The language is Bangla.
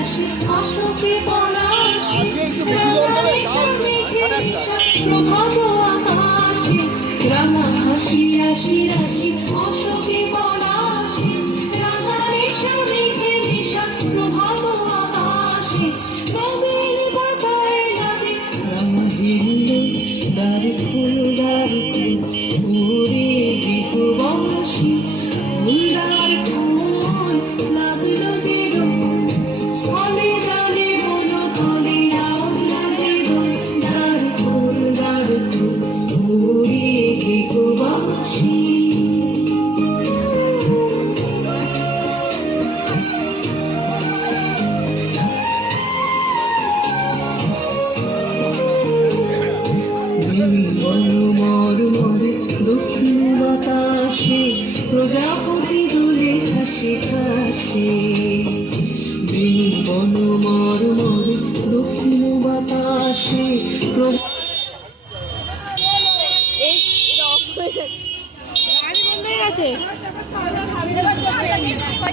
রাশি অশোকে পলাশি প্রভাত আকাশে রাঙা হাসি রাশি রাশি অশোকে পলাশি রাঙা রেশা মেঘে মেশা প্রভাত আকাশে নবীন পাতায় লাগে রাঙা হিন্দু দ্বার ফুল দ্বার ফুল উড়ে গৃহবাসী ফুলদার ফুল লাগলো যে রোল স্থলে জলে বন তলে লাগলো যে রোল দ্বার ফুল উড়ে গৃহবাসী মরমরে দক্ষিণ বাতাসে প্রজাপতি দোলে হাসি হাসে বন মরমরে দক্ষিণ বাতাসে গাড়ি বন্ধ হয়ে গেছে।